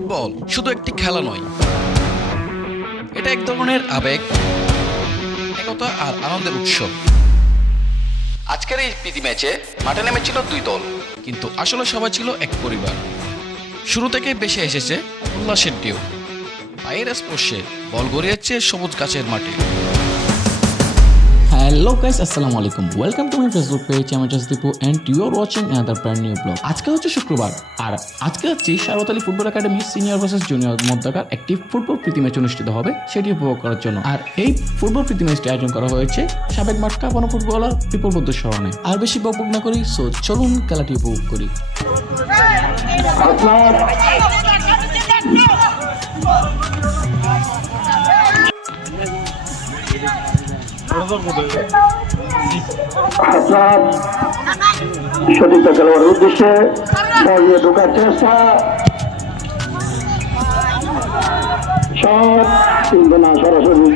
Football, শুধু একটি খেলা নয়। এটা এক ধরনের আবেগ, একতা আর আনন্দের উৎসব আজকের এই প্রীতি ম্যাচে মাঠে নেমেছিল দুই দল, কিন্তু আসলে সবাই ছিল এক পরিবার। শুরু থেকে বেশি এসেছে উল্লাসের ঢেউ। পায়ের স্পর্শে বল গড়িয়েছে সবুজ গাছের মাঠে। হ্যালো গাইস আসসালামু আলাইকুম welcome to my Facebook page আমি just Dipu and you are watching another brand new blog আজকে হচ্ছে শুক্রবার আর আজকে হচ্ছে Sarwatali football academy senior versus junior মধ্যকার একটি ফুটবল প্রীতি ম্যাচ অনুষ্ঠিত হবে সেটি উপভোগ করার জন্য আর এই ফুটবল প্রীতি ম্যাচটি আয়োজন করা হয়েছে সাবেক মাঠ কাপানো ফুটবলার বিপুল বুদ্ধ স্মরণে আর বেশি বকবক না করি সো চলুন খেলাটি উপভোগ করি সতীর্থ খেলোয়াড়ের উদ্দেশ্যে বল নিয়ে ঢোকার চেষ্টা। শট কিন্তু না, সরাসরি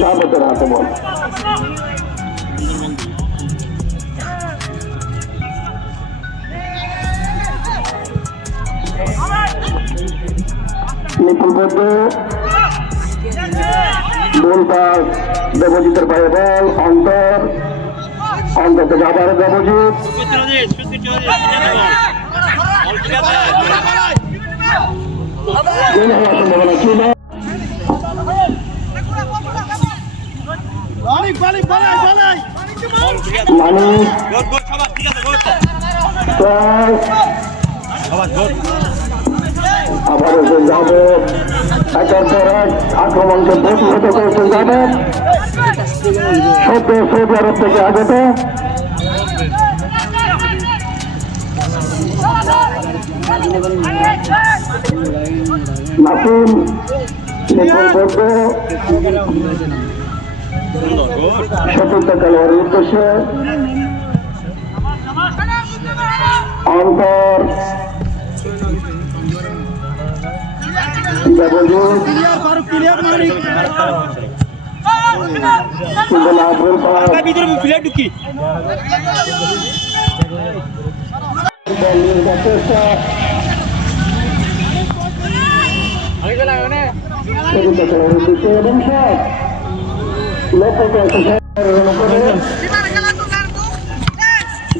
যাবতের হাতে বল। নিপুল বদ্ধ বল পাস দেবজিতের পায়ে বল অন্তর। অন্তর থেকে আবার দেবজিৎ। মানিক ক্রস আবার এসে যাবে। একের পর আক্রমণকে প্রতিহত করেছেন যাবে। সদ্য সৌদি আরব থেকে আগত। নাসিম নিপুণ বৌদ্ধ চতুর্থ খেলোয়াড়ের উদ্দেশ্যে অন্তর।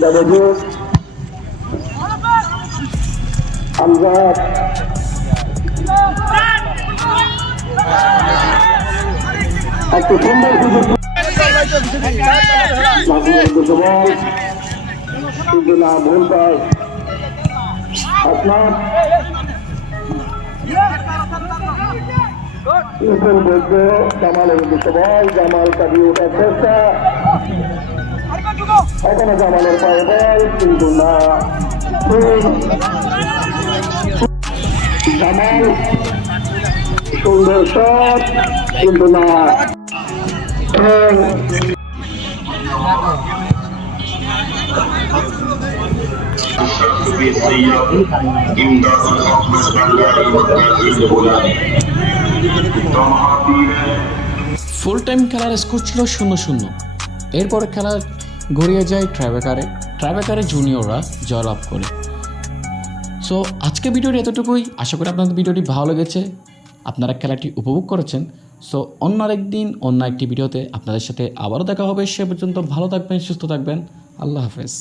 দেবজিৎ কিন্তু একটি সুন্দর সুযোগ কিন্তু না ভুল পাস আসনাদ ইসের মধ্যে পায়ে কিন্তু না জামাল সুন্দর শট কিন্তু না এবং إمداد الحق بالبنجال والتأكيد الغلام ফুল টাইম খেলার স্কোর ছিল শূন্য শূন্য এরপরে খেলা গড়িয়ে যায় ট্রাইবেকারে ট্রাইবেকারে জুনিয়ররা জয়লাভ করে সো আজকে ভিডিওটি এতটুকুই। আশা করি আপনাদের ভিডিওটি ভালো লেগেছে। আপনারা খেলাটি উপভোগ করেছেন। সো অন্য আরেকদিন, অন্য একটি ভিডিওতে আপনাদের সাথে আবারও দেখা হবে। সে পর্যন্ত ভালো থাকবেন, সুস্থ থাকবেন। আল্লাহ হাফেজ।